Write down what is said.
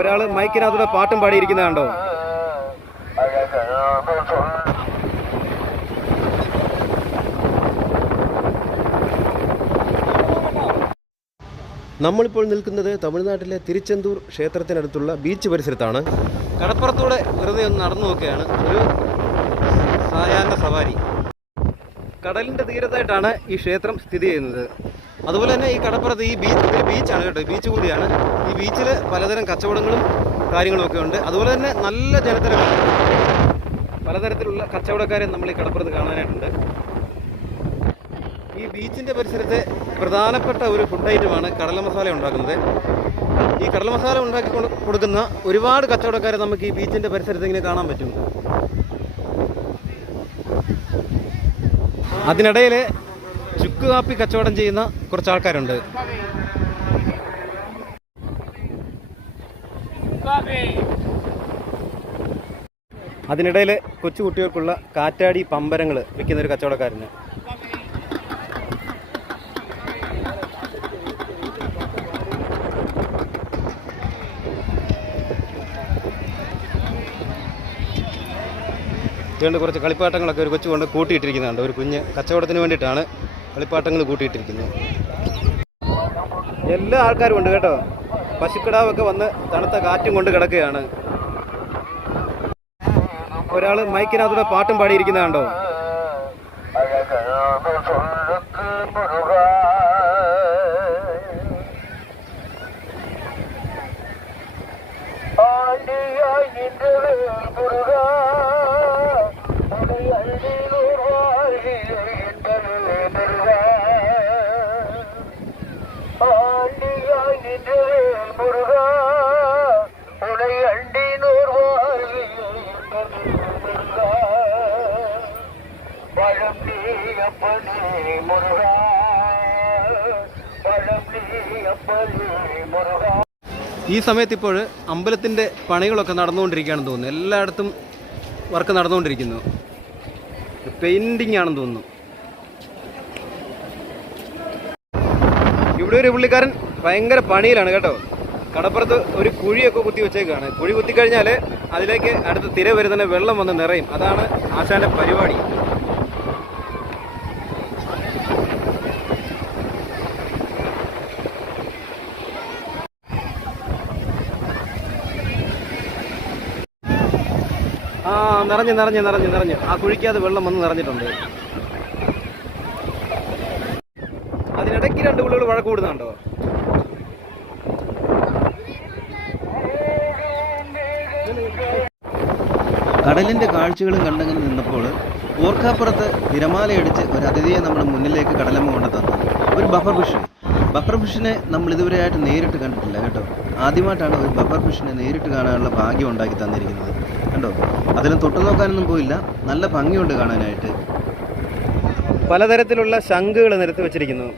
ഒരാൾ മൈക്കിനകത്തൂടെ പാട്ടും പാടിയിരിക്കുന്നത് കണ്ടോ? നമ്മളിപ്പോൾ നിൽക്കുന്നത് തമിഴ്നാട്ടിലെ തിരുച്ചെന്തൂർ ക്ഷേത്രത്തിനടുത്തുള്ള ബീച്ച് പരിസരത്താണ്. കടപ്പുറത്തൂടെ വെറുതെ ഒന്ന് നടന്നു നോക്കുകയാണ്. ഒരു സായാഹ്ന സവാരി. കടലിൻ്റെ തീരത്തായിട്ടാണ് ഈ ക്ഷേത്രം സ്ഥിതി ചെയ്യുന്നത്. അതുപോലെ തന്നെ ഈ കടപ്പുറത്ത് ഈ ബീച്ചാണ് കേട്ടോ, ബീച്ച് കൂടിയാണ്. ഈ ബീച്ചിൽ പലതരം കച്ചവടങ്ങളും കാര്യങ്ങളുമൊക്കെ ഉണ്ട്. അതുപോലെ തന്നെ നല്ല ജനത്തിരക്കാണ്. പലതരത്തിലുള്ള കച്ചവടക്കാരെ നമ്മൾ ഈ കടപ്പുറത്ത് കാണാനായിട്ടുണ്ട്. ഈ ബീച്ചിൻ്റെ പരിസരത്തെ പ്രധാനപ്പെട്ട ഒരു ഫുഡ് ഐറ്റമാണ് കടല മസാല ഉണ്ടാക്കുന്നത്. ഈ കടല മസാല ഉണ്ടാക്കി കൊടുക്കുന്ന ഒരുപാട് കച്ചവടക്കാരെ നമുക്ക് ഈ ബീച്ചിൻ്റെ പരിസരത്ത് ഇങ്ങനെ കാണാൻ പറ്റും. അതിനിടയിൽ ചുക്ക് കാപ്പി കച്ചവടം ചെയ്യുന്ന കുറച്ച് ആൾക്കാരുണ്ട്. അതിനിടയിൽ കൊച്ചുകുട്ടികൾക്കുള്ള കാറ്റാടി പമ്പരങ്ങൾ വിൽക്കുന്ന ഒരു കച്ചവടക്കാരന്. ഇതുകൊണ്ട് കുറച്ച് കളിപ്പാട്ടങ്ങളൊക്കെ ഒരു കൊച്ചു കൊണ്ട് കൂട്ടിയിട്ടിരിക്കുന്നുണ്ട്. ഒരു കുഞ്ഞ് കച്ചവടത്തിന് വേണ്ടിയിട്ടാണ് കളിപ്പാട്ടങ്ങൾ കൂട്ടിയിട്ടിരിക്കുന്നത്. എല്ലാ ആൾക്കാരും ഉണ്ട് കേട്ടോ. പശുക്കിടാവൊക്കെ വന്ന് തണുത്ത കാറ്റും കൊണ്ട് കിടക്കുകയാണ്. ഒരാൾ മൈക്കിനകത്തൂടെ പാട്ടും പാടിയിരിക്കുന്നത് കണ്ടോ? ഈ സമയത്ത് ഇപ്പോൾ അമ്പലത്തിൻ്റെ പണികളൊക്കെ നടന്നുകൊണ്ടിരിക്കുകയാണെന്ന് തോന്നുന്നു. എല്ലായിടത്തും വർക്ക് നടന്നുകൊണ്ടിരിക്കുന്നു. പെയിൻറ്റിങ് ആണെന്ന് തോന്നുന്നു. ഇവിടെ ഒരു പുള്ളിക്കാരൻ ഭയങ്കര പണിയിലാണ് കേട്ടോ. കടപ്പുറത്ത് ഒരു കുഴിയൊക്കെ കുത്തി വെച്ചേക്കാണ്. കുഴി കുത്തിക്കഴിഞ്ഞാൽ അതിലേക്ക് അടുത്ത് തിര വരുന്ന വെള്ളം വന്ന് നിറയും. അതാണ് ആശാന്റെ പരിപാടി. നിറഞ്ഞ് ആ കുഴിക്കകത്ത് വെള്ളം വന്ന് നിറഞ്ഞിട്ടുണ്ട്. അതിനിടയ്ക്ക് രണ്ട് പുള്ളികൾ വഴക്ക് കൂടുന്നുണ്ടോ? കടലിൻ്റെ കാഴ്ചകളും കണ്ടങ്ങനെ നിന്നപ്പോൾ ഓർക്കാപ്പുറത്ത് തിരമാലയടിച്ച് ഒരു അതിഥിയെ നമ്മുടെ മുന്നിലേക്ക് കടലമ്മ കൊണ്ട് തന്നു. ഒരു ബഫർ ഫിഷിനെ നമ്മൾ ഇതുവരെയായിട്ട് നേരിട്ട് കണ്ടിട്ടില്ല കേട്ടോ. ആദ്യമായിട്ടാണ് ഒരു ബഫർ ഫിഷിനെ നേരിട്ട് കാണാനുള്ള ഭാഗ്യം ഉണ്ടാക്കി തന്നിരിക്കുന്നത് കണ്ടോ. അതിലും തൊട്ടു നോക്കാനൊന്നും പോയില്ല. നല്ല ഭംഗിയുണ്ട് കാണാനായിട്ട്. പലതരത്തിലുള്ള ശംഖുകൾ നിരത്തി വെച്ചിരിക്കുന്നു.